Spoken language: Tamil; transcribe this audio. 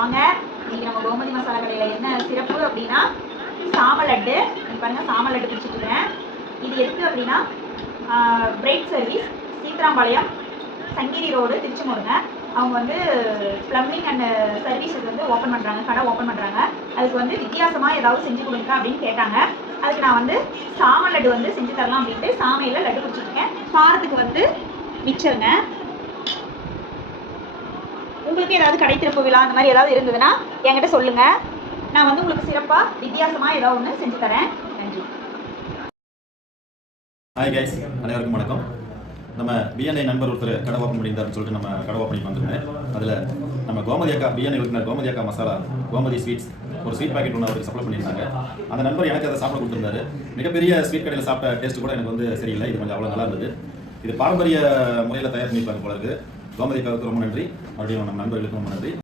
வாங்க இன்னைக்கு நம்ம கோமதி மசாலா கடையில் என்ன சிறப்பு அப்படின்னா சாம லட்டு. பாருங்க சாம லட்டு பிடிச்சிட்டு இருக்கிறேன். இது எதுக்கு அப்படின்னா பிரைட் சர்வீஸ் சீத்ராம்பாளையம் சங்ககிரி ரோடு திருச்செங்கோடுங்க. அவங்க வந்து ப்ளம்பிங் அண்ட் சர்வீஸுக்கு வந்து ஓப்பன் பண்ணுறாங்க, கடை ஓப்பன் பண்ணுறாங்க. அதுக்கு வந்து வித்தியாசமாக ஏதாவது செஞ்சு கொடுங்க அப்படின்னு கேட்டாங்க. அதுக்கு நான் வந்து சாம லட்டு வந்து செஞ்சு தரலாம் அப்படின்ட்டு சாமையில் லட்டு பிடிச்சிருக்கேன். காரத்துக்கு வந்து மிச்சருங்க. உங்களுக்கு ஏதாவது கடை திறப்பு விழா அந்த மாதிரி ஏதாவது இருந்ததுன்னா என்கிட்ட சொல்லுங்கள். நான் வந்து உங்களுக்கு சிறப்பாக வித்தியாசமாக ஏதாவது ஒன்று செஞ்சு தரேன். நன்றி. ஹாய் கைஸ், அனைவருக்கும் வணக்கம். நம்ம பிஎன்ஐ நண்பர் ஒருத்தர் கடை ஓப்பன் பண்ணியிருந்தாருன்னு சொல்லிட்டு நம்ம கடை ஓப்பன் பண்ணி வந்திருந்தேன். அதில் நம்ம கோமதி அக்கா பிஎன்ஐ உறுப்பினர் கோமதி அக்கா மசாலா கோமதி ஸ்வீட்ஸ் ஒரு ஸ்வீட் பாக்கெட் ஒன்று அவருக்கு சப்ளை பண்ணியிருந்தாங்க. அந்த நண்பர் எனக்கு அதை சாப்பிட கொடுத்துருந்தாரு. மிகப்பெரிய ஸ்வீட் கடையில் சாப்பிட்ட டேஸ்ட் கூட எனக்கு வந்து சரியில்லை. இது கொஞ்சம் அவ்வளோ நல்லா இருந்தது. இது பாரம்பரிய முறையில் தயார் பண்ணியிருப்பாங்க போல இருக்குது. கோமதி அக்காவுக்கு ரொம்ப நன்றி. மறுபடியும் நம்ம நண்பர்களுக்கு ரொம்ப நன்றி.